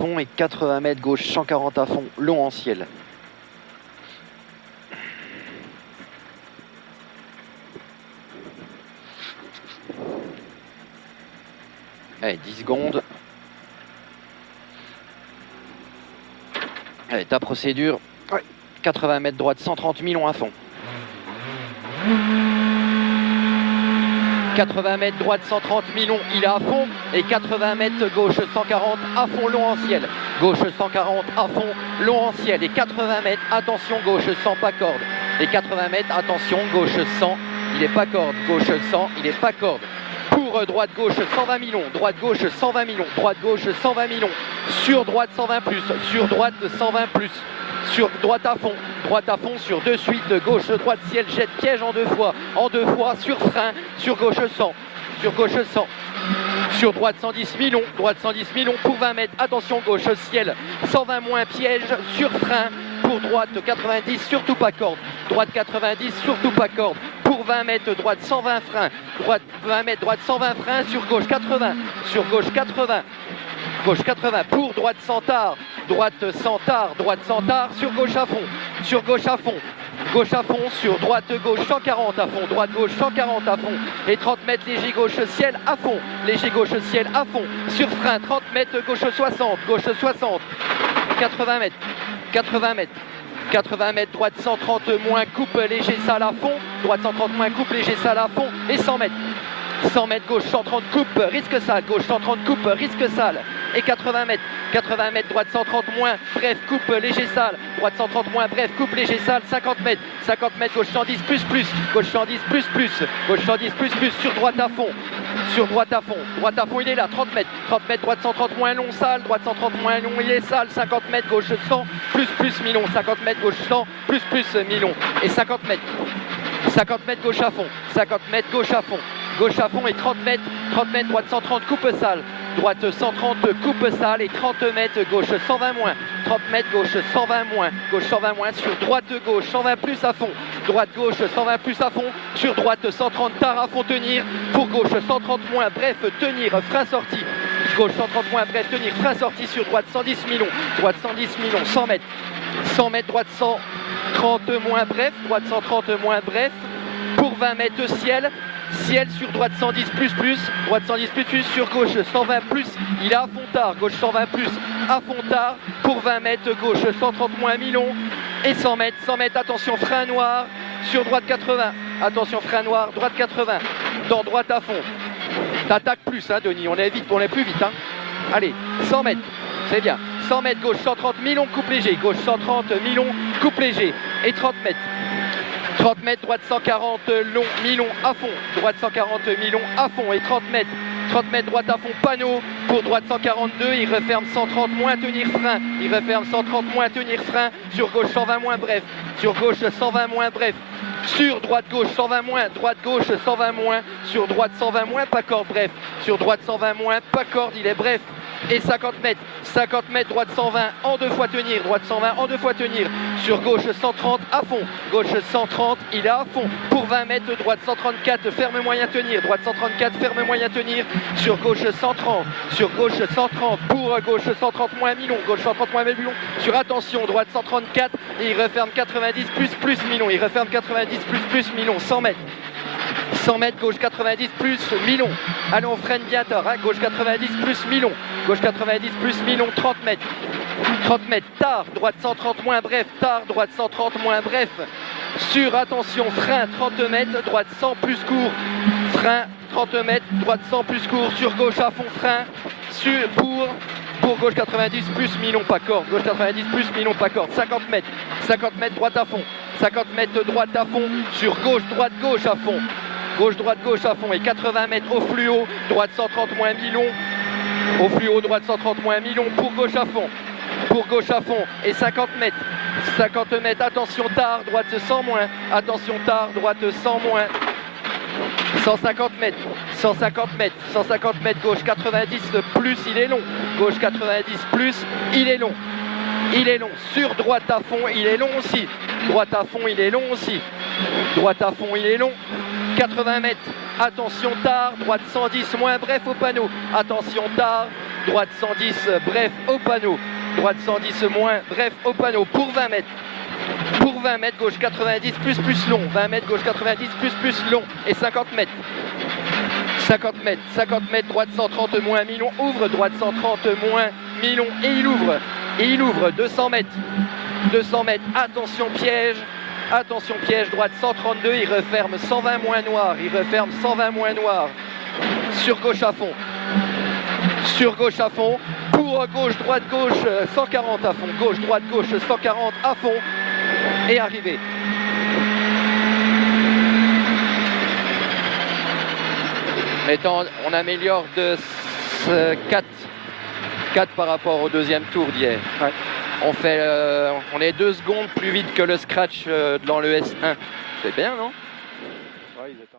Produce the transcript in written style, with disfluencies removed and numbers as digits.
fond et 80 mètres gauche 140 à fond, long en ciel. Allez, 10 secondes. Allez, ta procédure. Ouais. 80 mètres droite, 130 000 long à fond. 80 mètres droite, 130 000 long, il est à fond. Et 80 mètres gauche, 140 à fond, long en ciel. Gauche 140 à fond, long en ciel. Et 80 mètres, attention, gauche 100, pas corde. Et 80 mètres, attention, gauche 100, il n'est pas corde. Gauche 100, il n'est pas corde. Pour droite-gauche 120 000 long, droite-gauche 120 000 long, droite-gauche 120 000 long. Sur droite 120 plus, sur droite 120 plus. Sur droite à fond sur deux suites, gauche, droite, ciel, jette, piège en deux fois, sur frein, sur gauche 100, sur gauche 100, sur droite 110 000 long, droite 110 000 long pour 20 mètres, attention gauche, ciel, 120 moins, piège, sur frein, pour droite 90, surtout pas corde, droite 90, surtout pas corde, pour 20 mètres, droite 120 frein, droite 20 mètres, droite 120 frein, sur gauche 80, sur gauche 80, gauche 80, pour droite 100 tard, droite 100 tard, droite 100 tard, sur gauche à fond, sur gauche à fond, sur droite gauche 140 à fond, droite gauche 140 à fond, et 30 mètres léger gauche ciel à fond, léger gauche ciel à fond, sur frein 30 mètres gauche 60, 80 mètres, 80 mètres. 80 mètres, droite 130 moins, coupe léger salle à fond, droite 130 moins, coupe léger salle à fond, et 100 mètres. 100 mètres gauche 130 coupe, risque salle, gauche 130 coupe, risque salle. Et 80 mètres, droite 130 moins, bref, coupe léger salle, droite 130 moins, bref, coupe léger salle, 50 mètres, gauche 110 plus, gauche 110 plus, gauche 110 plus, sur droite à fond, droite à fond il est là, 30 mètres, droite 130 moins long salle, droite 130 moins long il est salle, 50 mètres gauche 100 plus mi-long, 50 mètres gauche 100 plus mi-long, et 50 mètres gauche à fond, 50 mètres gauche à fond et 30 mètres, droite 130 coupe salle, droite 130 coupe salle et 30 mètres gauche 120 moins, 30 mètres gauche 120 moins, gauche 120 moins sur droite gauche 120 plus à fond, droite gauche 120 plus à fond, sur droite 130 tard à fond tenir, pour gauche 130 moins, bref tenir, frein sorti, gauche 130 moins, bref tenir, frein sorti sur droite 110 000 long, droite 110 000 long, 100 mètres, droite 130 moins, bref, droite 130 moins, bref, pour 20 mètres ciel sur droite 110 plus, droite 110 plus, sur gauche 120 plus, il est à fond tard, gauche 120 plus, à fond tard, pour 20 mètres, gauche 130 moins mi-long, et 100 mètres, attention frein noir, sur droite 80, attention frein noir, droite 80, dans droite à fond, t'attaques plus, hein Denis, on est plus vite, hein. Allez, 100 mètres, c'est bien, 100 mètres, gauche 130 mi-long, coupe léger, gauche 130 mi-long, coupe léger, et 30 mètres, droite 140 long, mi-long à fond, droite 140 mi-long à fond et 30 mètres, droite à fond, panneau, pour droite 142, il referme 130 moins, tenir frein, il referme 130 moins, tenir frein, sur gauche 120 moins, bref, sur gauche 120 moins, bref, sur droite gauche 120 moins, droite gauche 120 moins, sur droite 120 moins, pas corde, bref, sur droite 120 moins, pas corde, il est bref, et 50 mètres, droite 120 en deux fois tenir, droite 120 en deux fois tenir, sur gauche 130 à fond, gauche 130, il est à fond, pour 20 mètres, droite 134, ferme moyen tenir, droite 134, ferme moyen tenir, sur gauche 130, pour gauche 130 moins mi-long, gauche 130 moins mi-long, sur attention, droite 134, et il referme 90 plus mi-long, il referme 90 plus mi-long, 100 mètres, gauche 90 plus mi-long, allez on freine bien tard, hein, gauche 90 plus mi-long, gauche 90 plus mi-long, 30 mètres, tard, droite 130 moins bref, tard, droite 130 moins bref, sur attention, frein 30 mètres, droite 100 plus court, frein 30 mètres, droite 100 plus court, sur gauche à fond, frein, pour gauche 90 plus mi-long, pas corde, gauche 90 plus mi-long, pas corde, 50 mètres, droite à fond, 50 mètres droite à fond, sur gauche, droite, gauche à fond, gauche, droite, gauche à fond, et 80 mètres au fluo, droite 130 moins mi-long, au fluo, droite 130 moins mi-long, pour gauche à fond, et 50 mètres, attention tard, droite 100 moins, attention tard, droite 100 moins, 150 mètres, gauche 90 plus, il est long, gauche 90 plus, il est long, sur droite à fond, il est long aussi, droite à fond, il est long, 80 mètres, attention tard, droite 110 moins, bref au panneau, attention tard, droite 110, bref au panneau, droite 110 moins, bref au panneau pour 20 mètres. Pour 20 mètres, gauche 90, plus long, 20 mètres, gauche 90, plus long, et 50 mètres. 50 mètres, droite 130 moins, mi-long, ouvre, droite 130 moins, mi-long, et il ouvre, 200 mètres, attention piège, droite 132, il referme 120 moins noir, sur gauche à fond, pour gauche, droite, gauche, 140 à fond, gauche, droite, gauche, 140 à fond, et arrivé. On améliore de 4 par rapport au deuxième tour d'hier. Ouais. On est 2 secondes plus vite que le scratch dans le S1. C'est bien, non? Ouais,